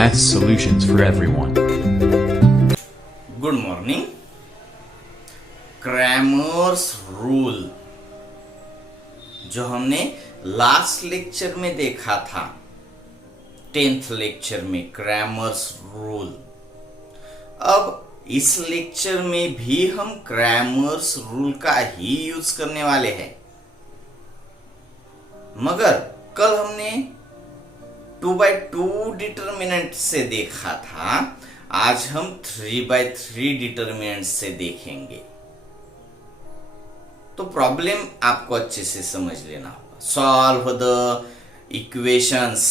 Math solutions for everyone. Good morning. Cramer's rule जो हमने last lecture में देखा था, 10th लेक्चर में, क्रैमर्स रूल। अब इस लेक्चर में भी हम क्रैमर्स रूल का ही यूज करने वाले हैं, मगर कल हमने 2/2 डिटरमिनेंट से देखा था, आज हम 3/3 डिटरमिनेंट से देखेंगे। तो प्रॉब्लम आपको अच्छे से समझ लेना होगा। Solve the equations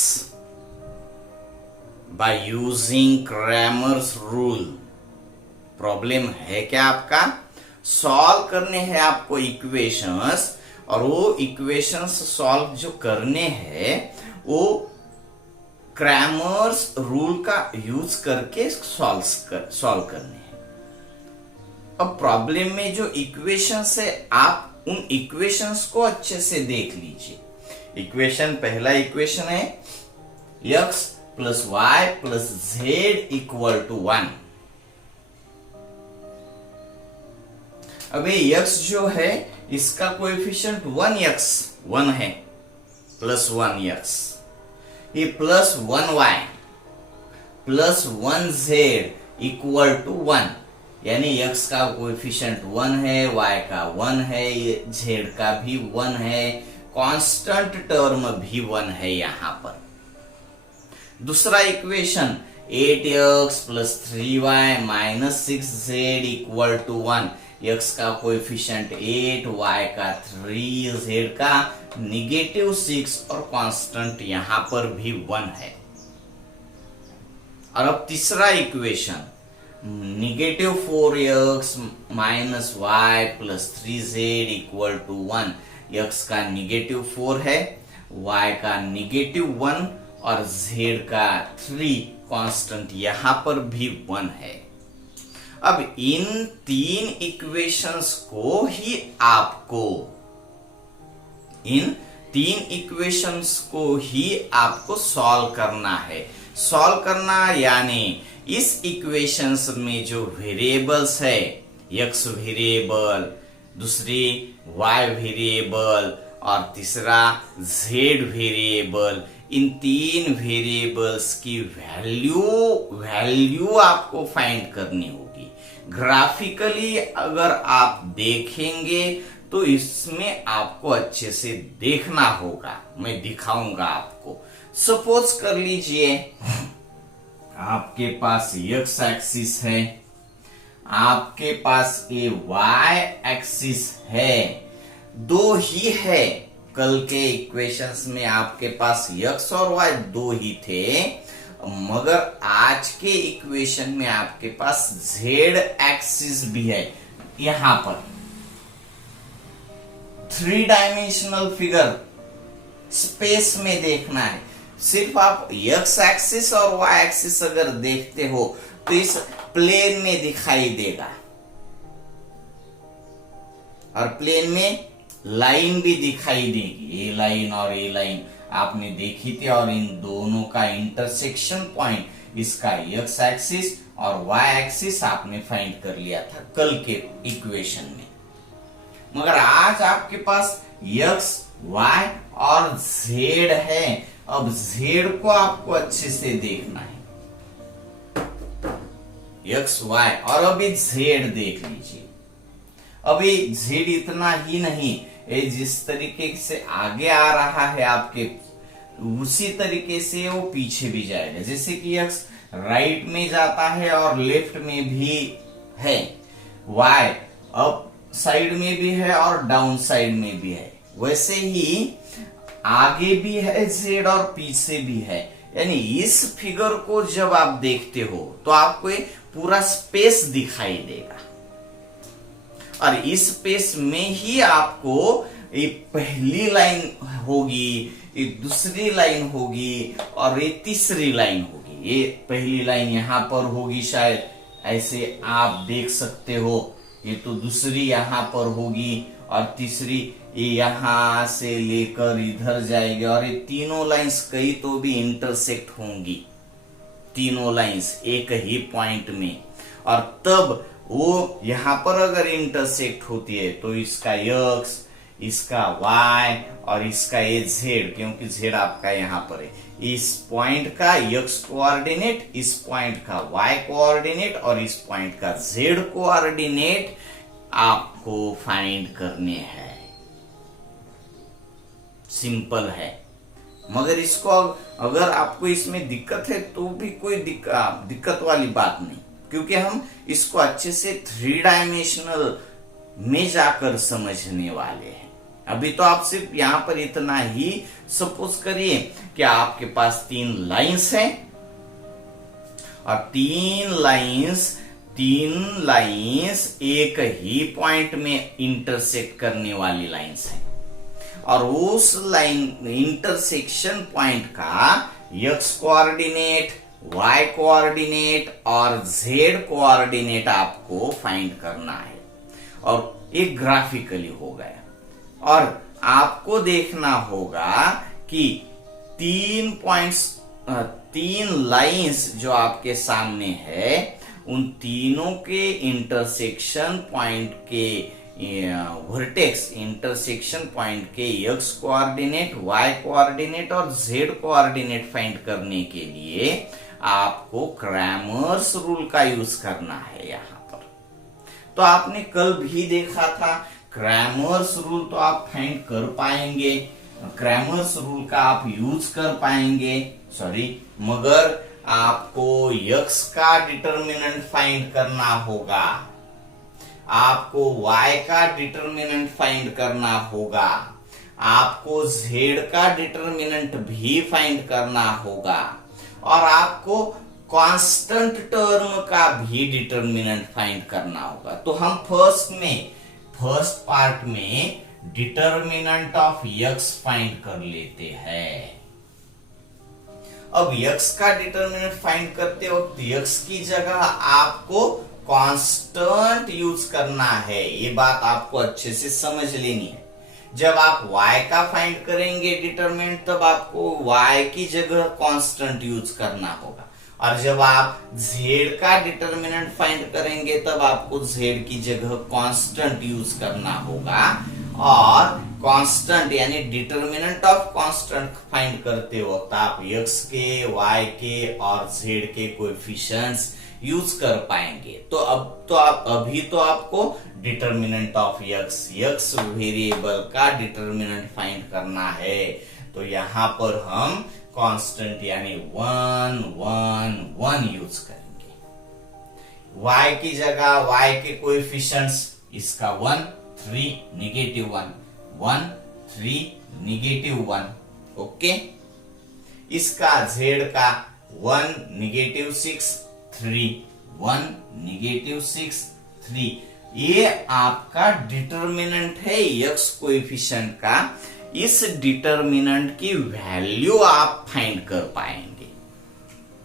by using Cramer's rule. Problem है क्या आपका? सॉल्व करने हैं आपको इक्वेशंस, और वो इक्वेशंस सॉल्व जो करने हैं वो क्रैमर्स रूल का यूज करके सॉल्व करने हैं। अब प्रॉब्लम में जो इक्वेशंस है, आप उन इक्वेशंस को अच्छे से देख लीजिए। इक्वेशन, पहला इक्वेशन है x plus Y plus Z equal to 1। अब ये x जो है इसका कोएफिशिएंट 1 है, प्लस 1x। ये plus 1y plus 1z equal to 1, यानी x का कोएफिशिएंट 1 है, y का 1 है, z का भी 1 है, कांस्टेंट टर्म भी 1 है यहां पर। दूसरा equation 8x plus 3y minus 6z equal to 1, x का कोएफिशिएंट 8, y का 3, z का -6 और कांस्टेंट यहां पर भी 1 है। और अब तीसरा equation -4x minus y plus 3z equal to 1, x का -4 है, y का -1 और z का 3, कांस्टेंट यहां पर भी 1 है। अब इन तीन इक्वेशंस को ही आपको सॉल्व करना है। सॉल्व करना यानी इस इक्वेशंस में जो वेरिएबल्स है, x वेरिएबल, दूसरी y वेरिएबल और तीसरा z वेरिएबल, इन तीन वेरिएबल्स की वैल्यू आपको फाइंड करनी होगी। ग्राफिकली अगर आप देखेंगे तो इसमें आपको अच्छे से देखना होगा, मैं दिखाऊंगा आपको। सपोज कर लीजिए आपके पास x एक्सिस है, आपके पास ये y एक्सिस है, दो ही है। कल के इक्वेशंस में आपके पास x और y दो ही थे, मगर आज के इक्वेशन में आपके पास z एक्सिस भी है। यहां पर 3 डायमेंशनल फिगर स्पेस में देखना है। सिर्फ आप x एक्सिस और y एक्सिस अगर देखते हो तो इस प्लेन में दिखाई देगा, और प्लेन में लाइन भी दिखाई देगी। ये लाइन और ये लाइन आपने देखी थी, और इन दोनों का इंटरसेक्शन पॉइंट इसका x एक्सिस और y एक्सिस आपने फाइंड कर लिया था कल के इक्वेशन में। मगर आज आपके पास x, y और z है। अब z को आपको अच्छे से देखना है, x, y, और अभी z देख लीजिए। अभी z इतना ही नहीं, ये जिस तरीके से आगे आ रहा है आपके, उसी तरीके से वो पीछे भी जाएगा। जैसे कि x राइट में जाता है और लेफ्ट में भी है, y अप साइड में भी है और डाउन साइड में भी है, वैसे ही आगे भी है z और पीछे भी है। यानी इस फिगर को जब आप देखते हो तो आपको पूरा स्पेस दिखाई देगा, और इस स्पेस में ही आपको ये पहली लाइन होगी, ये दूसरी लाइन होगी और ये तीसरी लाइन होगी। ये पहली लाइन यहां पर होगी शायद, ऐसे आप देख सकते हो। ये तो दूसरी यहां पर होगी और तीसरी ये यहां से लेकर इधर जाएगी, और ये तीनों लाइंस कहीं तो भी इंटरसेक्ट होंगी। तीनों लाइंस एक ही पॉइंट में, और तब वो यहां पर अगर इंटरसेक्ट होती है तो इसका x, इसका y और इसका ये z, क्योंकि z आपका यहां पर है, इस पॉइंट का x कोऑर्डिनेट, इस पॉइंट का y कोऑर्डिनेट और इस पॉइंट का z कोऑर्डिनेट आपको फाइंड करने हैं। सिंपल है। मगर इसको अगर आपको इसमें दिक्कत है तो भी कोई दिक्कत वाली बात नहीं, क्योंकि हम इसको अच्छे से 3 डायमेंशनल में जाकर समझने वाले हैं। अभी तो आप सिर्फ यहां पर इतना ही सपोज करिए कि आपके पास 3 लाइंस हैं और 3 लाइंस एक ही पॉइंट में इंटरसेक्ट करने वाली लाइंस हैं, और उस लाइन इंटरसेक्शन पॉइंट का x कोऑर्डिनेट, y कोऑर्डिनेट और z कोऑर्डिनेट आपको फाइंड करना है, और एक ग्राफिकली हो गया। और आपको देखना होगा कि 3 लाइंस जो आपके सामने है, उन तीनों के इंटरसेक्शन पॉइंट के वर्टेक्स, इंटरसेक्शन पॉइंट के x कोऑर्डिनेट, y कोऑर्डिनेट और z कोऑर्डिनेट फाइंड करने के लिए आपको क्रैमर्स रूल का यूज करना है यहां पर। तो आपने कल भी देखा था, क्रैमर्स रूल तो आप फाइंड कर पाएंगे, क्रैमर्स रूल का आप यूज कर पाएंगे, मगर आपको x का डिटर्मिनेंट फाइंड करना होगा, आपको y का डिटर्मिनेंट फाइंड करना होगा, आपको z का डिटर्मिनेंट भी फाइंड करना होगा, और आपको कांस्टेंट टर्म का भी डिटर्मिनेंट फाइंड करना होगा। तो हम फर्स्ट पार्ट में डिटर्मिनेंट ऑफ x फाइंड कर लेते हैं। अब x का डिटर्मिनेंट फाइंड करते वक्त x की जगह आपको कांस्टेंट यूज करना है। ये बात आपको अच्छे से समझ लेनी है। जब आप y का फाइंड करेंगे डिटरमिनेंट, तब आपको y की जगह कांस्टेंट यूज करना होगा, और जब आप z का डिटरमिनेंट फाइंड करेंगे तब आपको z की जगह कांस्टेंट यूज करना होगा। और कांस्टेंट यानी डिटरमिनेंट ऑफ कांस्टेंट फाइंड करते वक्त आप x के, y के और z के कोएफिशिएंट्स यूज कर पाएंगे। तो अभी तो आपको डिटरमिनेंट ऑफ x वेरिएबल का डिटरमिनेंट फाइंड करना है। तो यहां पर हम कांस्टेंट यानी 1 1 1 यूज करेंगे। y की जगह y के कोएफिशिएंट्स, इसका 1 3 नेगेटिव 1 3 नेगेटिव 1, ओके। इसका z का 1 नेगेटिव 6 3 1 नेगेटिव 6 3, ये आपका डिटरमिनेंट है x कोएफिशिएंट का। इस डिटरमिनेंट की वैल्यू आप फाइंड कर पाएंगे,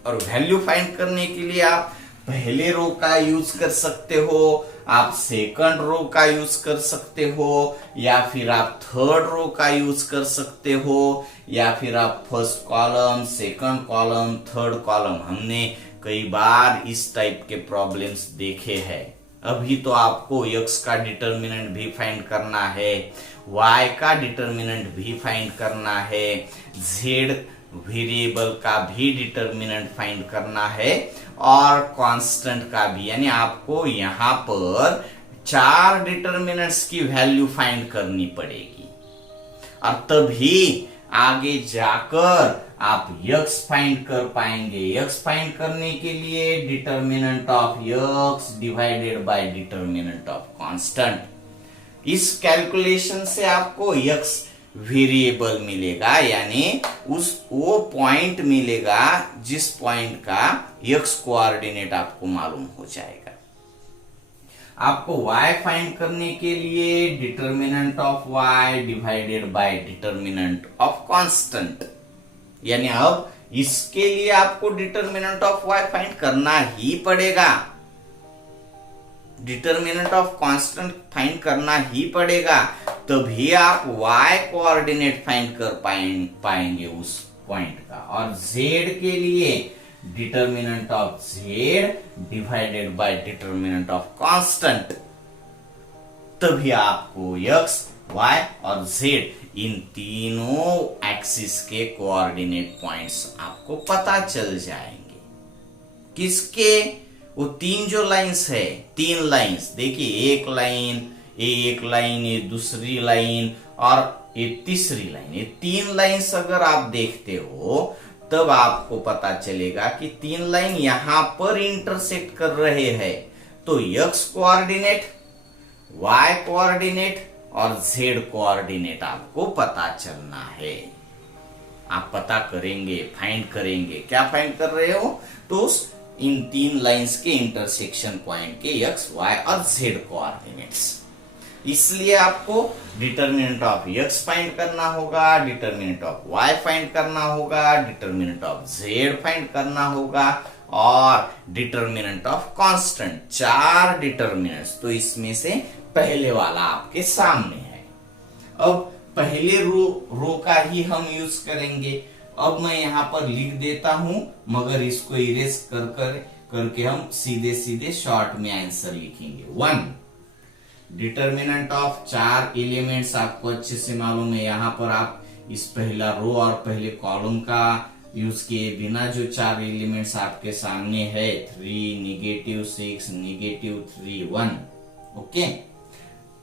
और वैल्यू फाइंड करने के लिए आप पहले रो का यूज कर सकते हो, आप सेकंड रो का यूज कर सकते हो, या फिर आप थर्ड रो का यूज कर सकते हो, या फिर आप first column, second column, third column. हमने कई बार इस टाइप के प्रॉब्लम्स देखे हैं। अभी तो आपको x का डिटरमिनेंट भी फाइंड करना है, y का डिटरमिनेंट भी फाइंड करना है, z वेरिएबल का भी डिटरमिनेंट फाइंड करना है, और कांस्टेंट का भी। यानी आपको यहाँ पर 4 डिटरमिनेंट्स की वैल्यू फाइंड करनी पड़ेगी, और तभी आगे जाकर आप x फाइंड कर पाएंगे। x फाइंड करने के लिए determinant of x divided by determinant of constant, इस कैलकुलेशन से आपको x वेरिएबल मिलेगा, यानी वो पॉइंट मिलेगा जिस पॉइंट का x कोऑर्डिनेट आपको मालूम हो जाएगा। आपको y फाइंड करने के लिए determinant of y divided by determinant of constant, यानी अब इसके लिए आपको डिटरमिनेंट ऑफ y फाइंड करना ही पड़ेगा, डिटरमिनेंट ऑफ कांस्टेंट फाइंड करना ही पड़ेगा, तभी आप y कोऑर्डिनेट फाइंड कर पाएंगे उस पॉइंट का। और z के लिए determinant of Z divided by determinant of constant, तभी आपको एक्स, वाई और जेड इन तीनों एक्सिस के कोऑर्डिनेट पॉइंट्स आपको पता चल जाएंगे। किसके? वो तीन जो लाइंस है, तीन लाइंस देखिए, एक लाइन, ये दूसरी लाइन और ये तीसरी लाइन, ये तीन लाइंस अगर आप देखते हो तब आपको पता चलेगा कि तीन लाइन यहां पर इंटरसेक्ट कर रहे हैं। तो एक्स कोऑर्डिनेट, वाई कोऑर्डिनेट और जेड कोऑर्डिनेट आपको पता चलना है। आप पता करेंगे, फाइंड करेंगे। क्या फाइंड कर रहे हो? तो इन तीन लाइंस के इंटरसेक्शन पॉइंट के एक्स, वाई और जेड कोऑर्डिनेट्स। इसलिए आपको डिटर्मिनेंट ऑफ एक्स फाइंड करना होगा, डिटर्मिनेंट ऑफ वाई फाइंड करना होगा, डिटर्मिनेंट ऑफ जेड फाइंड करना होगा और डिटर्मिनेंट ऑफ कांस्टेंट। चार डिटर्मिनेंट्स। तो इसमें से पहले वाला आपके सामने है। अब पहले रो का ही हम यूज करेंगे। अब मैं यहां पर लिख देता हूं, मगर इसको इरेज करके हम सीधे शॉर्ट में आंसर लिखेंगे। 1 डिटर्मिनेंट ऑफ चार एलिमेंट्स आपको अच्छे से मालूम है। यहां पर आप इस पहला रो और पहले कॉलम का यूज किए बिना जो चार एलिमेंट्स आपके सामने है, 3, -6, -3, 1। ओके,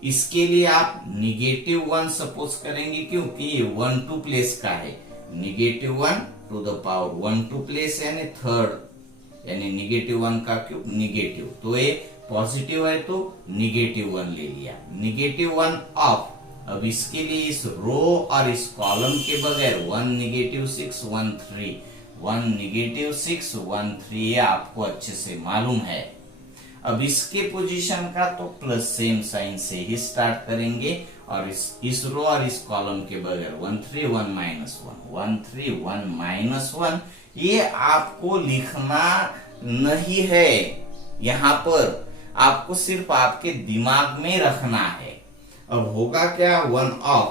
इसके लिए आप -1 सपोज करेंगे क्योंकि ये 1 2 प्लेस का है। -1 टू द पावर 1 2 प्लेस यानी थर्ड, यानी -1 का क्यूब निगेटिव। तो ये पॉजिटिव है तो -1 ले लिया। -1 ऑफ, अब इसके लिए इस रो और इस कॉलम के बगैर 1 -6 1 3, 1 -6 1 3 आपको अच्छे से मालूम है। अब इसके पोजीशन का तो प्लस सेम साइन से ही स्टार्ट करेंगे और इस रो और इस कॉलम के बगैर 1 3 1 -1 1 3 1 -1, ये आपको लिखना नहीं है। यहां पर आपको सिर्फ आपके दिमाग में रखना है। अब होगा क्या? 1 ऑफ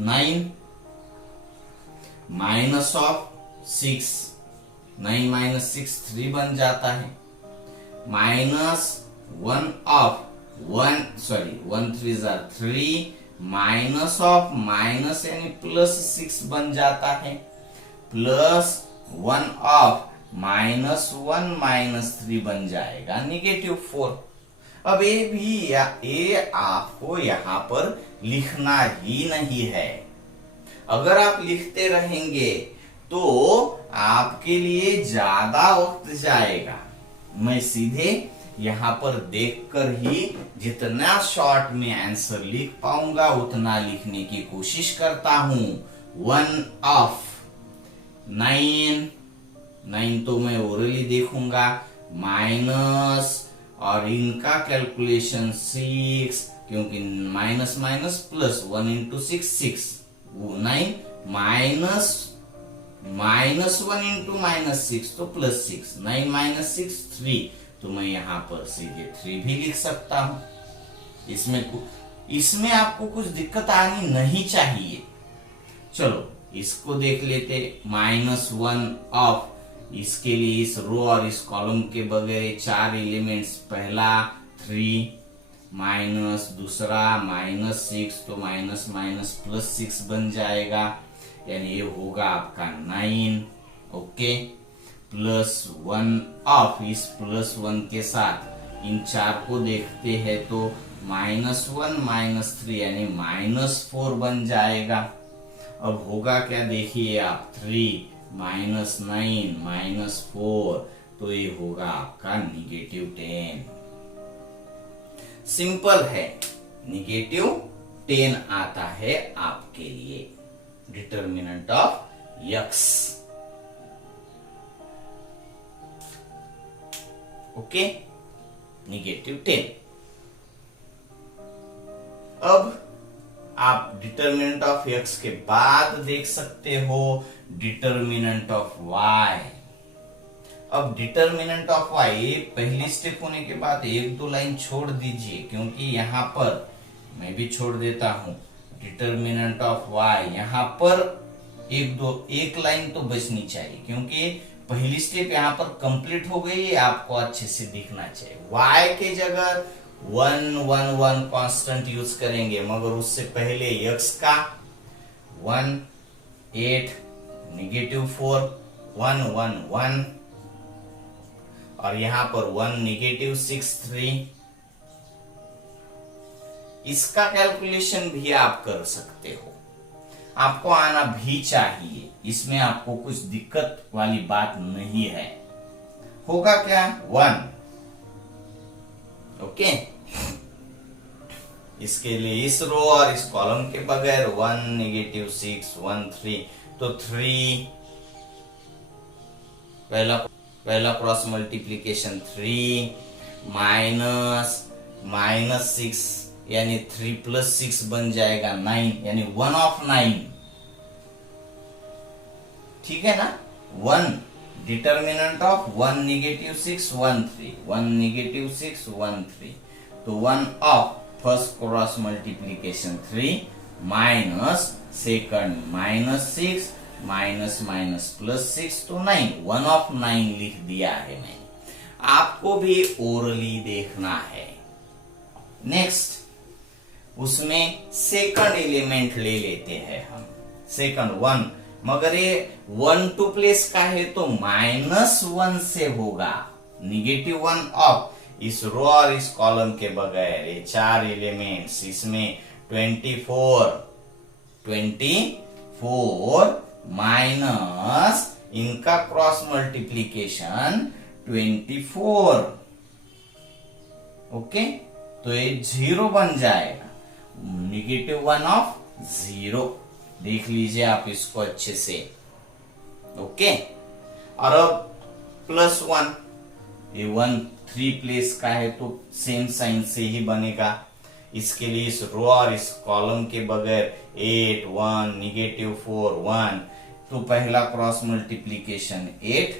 9 माइनस ऑफ 6, 9 - 6 3 बन जाता है। -1 ऑफ 1 3 3 माइनस ऑफ माइनस यानी +6 बन जाता है। +1 ऑफ -1 -3 बन जाएगा -4। अब ये आपको यहां पर लिखना ही नहीं है। अगर आप लिखते रहेंगे तो आपके लिए ज्यादा वक्त जाएगा। मैं सीधे यहां पर देखकर ही जितना शॉर्ट में आंसर लिख पाऊंगा उतना लिखने की कोशिश करता हूं। 1 ऑफ 9 तो मैं ओरली देखूंगा, माइनस और इनका कैलकुलेशन 6, क्योंकि माइनस प्लस 1 × 6 6 9 -1 × -6 तो +6, 9 - 6 3, तो मैं यहां पर सीधे 3 भी लिख सकता हूं। इसमें आपको कुछ दिक्कत आनी नहीं चाहिए। चलो इसको देख लेते। -1 ऑफ, इसके लिए इस रो और इस कॉलम के बगैर चार एलिमेंट्स, पहला 3 माइनस, दूसरा -6, तो माइनस +6 बन जाएगा, यानी ये होगा आपका 9। ओके, +1 ऑफ, इस +1 के साथ इन चार को देखते हैं तो -1 -3 यानी -4 बन जाएगा। अब होगा क्या देखिए आप, 3 -9 -4, तो ये होगा आपका -10। सिंपल है, -10 आता है आपके लिए डिटर्मिनेंट ऑफ एक्स। ओके, -10। अब आप डिटर्मिनेंट ऑफ एक्स के बाद देख सकते हो डिटर्मिनेंट ऑफ वाई। अब डिटर्मिनेंट ऑफ वाई पहली स्टेप होने के बाद 1-2 लाइन छोड़ दीजिए, क्योंकि यहां पर मैं भी छोड़ देता हूं। डिटर्मिनेंट ऑफ वाई यहां पर एक लाइन तो बचनी चाहिए, क्योंकि पहली स्टेप यहाँ पर कंप्लीट हो गई है, आपको अच्छे से दिखना चाहिए। y के जगह 1 1 1 कांस्टेंट यूज करेंगे, मगर उससे पहले x का 1 8 -4 1 1 1 और यहां पर 1 -6 3। इसका कैलकुलेशन भी आप कर सकते हो, आपको आना भी चाहिए, इसमें आपको कुछ दिक्कत वाली बात नहीं है। होगा क्या 1, ओके। इसके लिए इस रो और इस कॉलम के बगैर 1 -6 1 3, तो 3 पहला क्रॉस मल्टीप्लीकेशन 3 माइनस 6 यानी 3 + 6 बन जाएगा 9, यानी 1 ऑफ 9। ठीक है ना, 1 डिटर्मिनेंट ऑफ 1 -6 1 3 1 -6 1 3, तो 1 of first cross multiplication 3 minus second -6 minus +6, तो 9, 1 ऑफ 9 लिख दिया है मैंने। आपको भी ओरली देखना है। नेक्स्ट, उसमें सेकंड एलिमेंट ले लेते हैं हम, सेकंड 1, मगर ये 1 2 प्लेस का है तो -1 से होगा, -1 ऑफ इस रो और इस कॉलम के बगैर ये 4 एलिमेंट्स, इसमें 24 माइनस इनका क्रॉस मल्टीप्लीकेशन 24, ओके, तो ये 0 बन जाएगा, -1 ऑफ 0। देख लीजिए आप इसको अच्छे से, ओके। और अब +1, ये 1 3 प्लेस का है तो सेम साइन से ही बनेगा। इसके लिए इस रो और इस कॉलम के बगैर 8 1 -4 1, तो पहला cross multiplication 8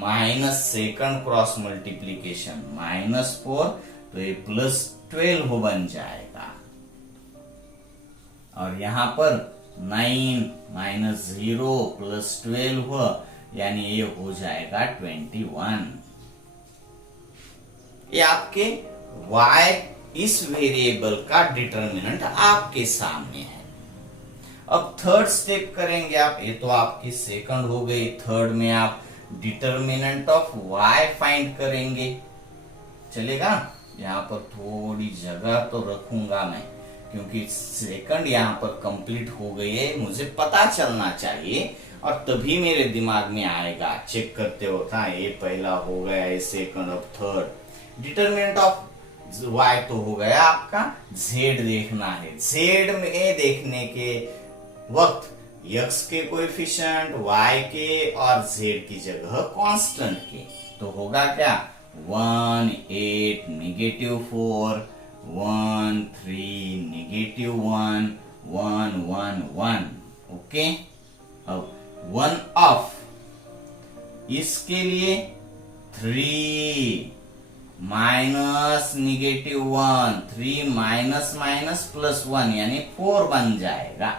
minus second cross multiplication -4, तो ये +12 बन जाएगा। और यहां पर 9 -0 +12 यानी ये हो जाएगा 21। ये आपके y इस वेरिएबल का डिटर्मिनेंट आपके सामने है। अब थर्ड स्टेप करेंगे आप, ये तो आपकी सेकंड हो गई। थर्ड में आप डिटर्मिनेंट ऑफ y फाइंड करेंगे, चलेगा। यहाँ पर थोड़ी जगह तो रखूंगा मैं, क्योंकि सेकंड यहाँ पर कंप्लीट हो गई है, मुझे पता चलना चाहिए और तभी मेरे दिमाग में आएगा। चेक करते हो था, ये पहला हो गया, ये सेकंड, अब थर्ड। डिटर्मिनेंट ऑफ y तो हो गया आपका, z देखना है। z में देखने के वक्त x के कोएफिशिएंट, y के और z की जगह कांस्टेंट के, तो होगा क्या 1 8 -4 1 3 -1 1 1 1, ओके। अब 1 ऑफ इसके लिए 3 -1 3 +1 यानी 4 बन जाएगा।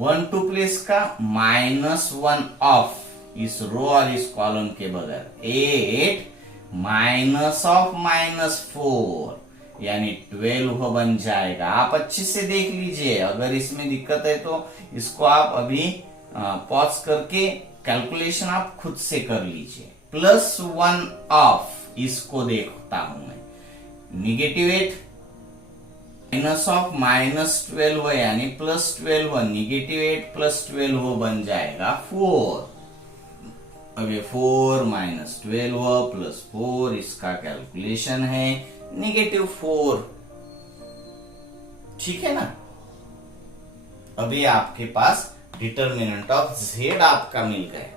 1 2 प्लेस का -1 ऑफ इस रो और इस कॉलम के बगैर 8 -4 यानी 12 बन जाएगा। आप अच्छे से देख लीजिए, अगर इसमें दिक्कत है तो इसको आप अभी पॉज करके कैलकुलेशन आप खुद से कर लीजिए। +1 ऑफ इसको देखता हूं मैं, -8 -12 यानी +12, -8 +12 बन जाएगा 4। अब ये 4 -12 +4, इसका कैलकुलेशन है -4, ठीक है ना। अभी आपके पास डिटर्मिनेंट ऑफ z आपका मिल गया।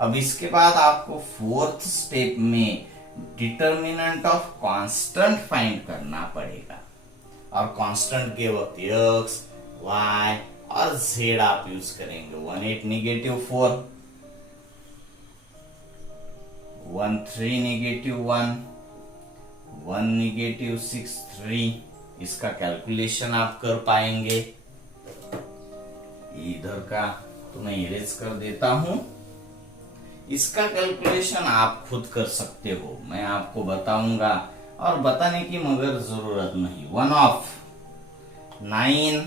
अब इसके बाद आपको फोर्थ स्टेप में डिटर्मिनेंट ऑफ कांस्टेंट फाइंड करना पड़ेगा, और कांस्टेंट के वक्त x, y और z आप यूज करेंगे। 1 8 -4 1 3 -1 1 -6 3, इसका कैलकुलेशन आप कर पाएंगे। इधर का तो मैं इरेज कर देता हूं। इसका कैलकुलेशन आप खुद कर सकते हो, मैं आपको बताऊंगा और बताने की मगर जरूरत नहीं। 1 ऑफ 9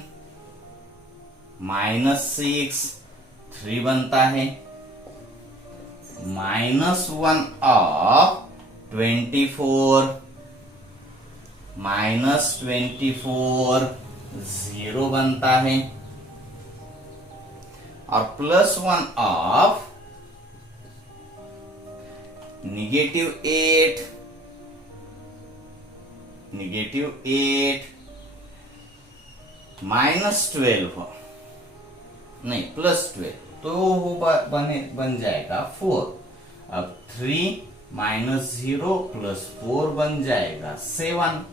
-6 3 बनता है, -1 ऑफ 24 -24 0 बनता है, और +1 ऑफ -8 -12 नहीं +12 तो वो बन जाएगा 4। अब 3 -0 +4 बन जाएगा 7।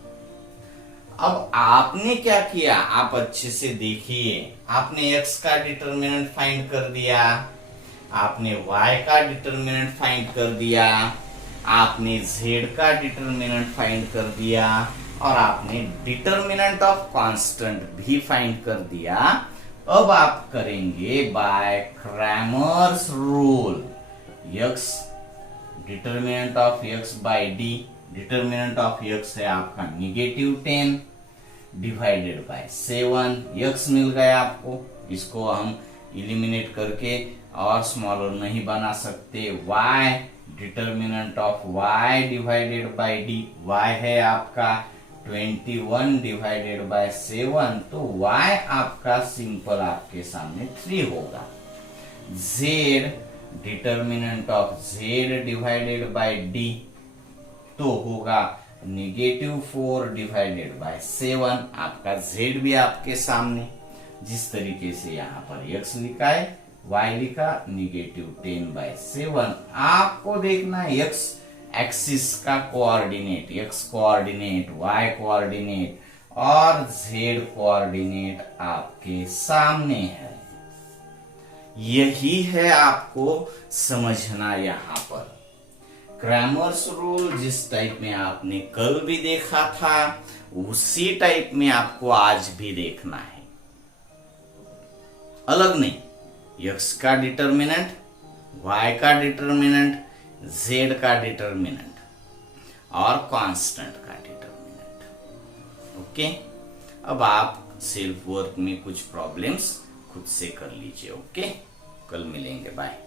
अब आपने क्या किया, आप अच्छे से देखिए, आपने x का डिटर्मिनेंट फाइंड कर दिया, आपने y का डिटर्मिनेंट फाइंड कर दिया, आपने z का डिटर्मिनेंट फाइंड कर दिया, और आपने डिटर्मिनेंट ऑफ कांस्टेंट भी फाइंड कर दिया। अब आप करेंगे by Cramer's rule, x determinant of x by d, determinant of x है आपका -10 डिवाइडेड बाय 7, x मिल गया आपको, इसको हम इलिमिनेट करके और स्मॉलर नहीं बना सकते। y determinant of y divided by d, y है आपका 21 डिवाइडेड बाय 7, तो y आपका सिंपल आपके सामने 3 होगा। z determinant of z divided by d तो होगा -4 डिवाइडेड बाय 7, आपका z भी आपके सामने, जिस तरीके से यहाँ पर x लिखा है, y लिखा -10/7। आपको देखना है x एक्सिस का coordinate, x coordinate, y coordinate और z कोऑर्डिनेट आपके सामने है। यही है आपको समझना यहाँ पर। क्रैमर्स रूल जिस टाइप में आपने कल भी देखा था, उसी टाइप में आपको आज भी देखना है, अलग नहीं। x का डिटर्मिनेंट, y का डिटर्मिनेंट, z का डिटर्मिनेंट और कांस्टेंट का डिटर्मिनेंट। ओके, अब आप सेल्फ वर्क में कुछ प्रॉब्लम्स खुद से कर लीजिए। ओके, कल मिलेंगे, बाय।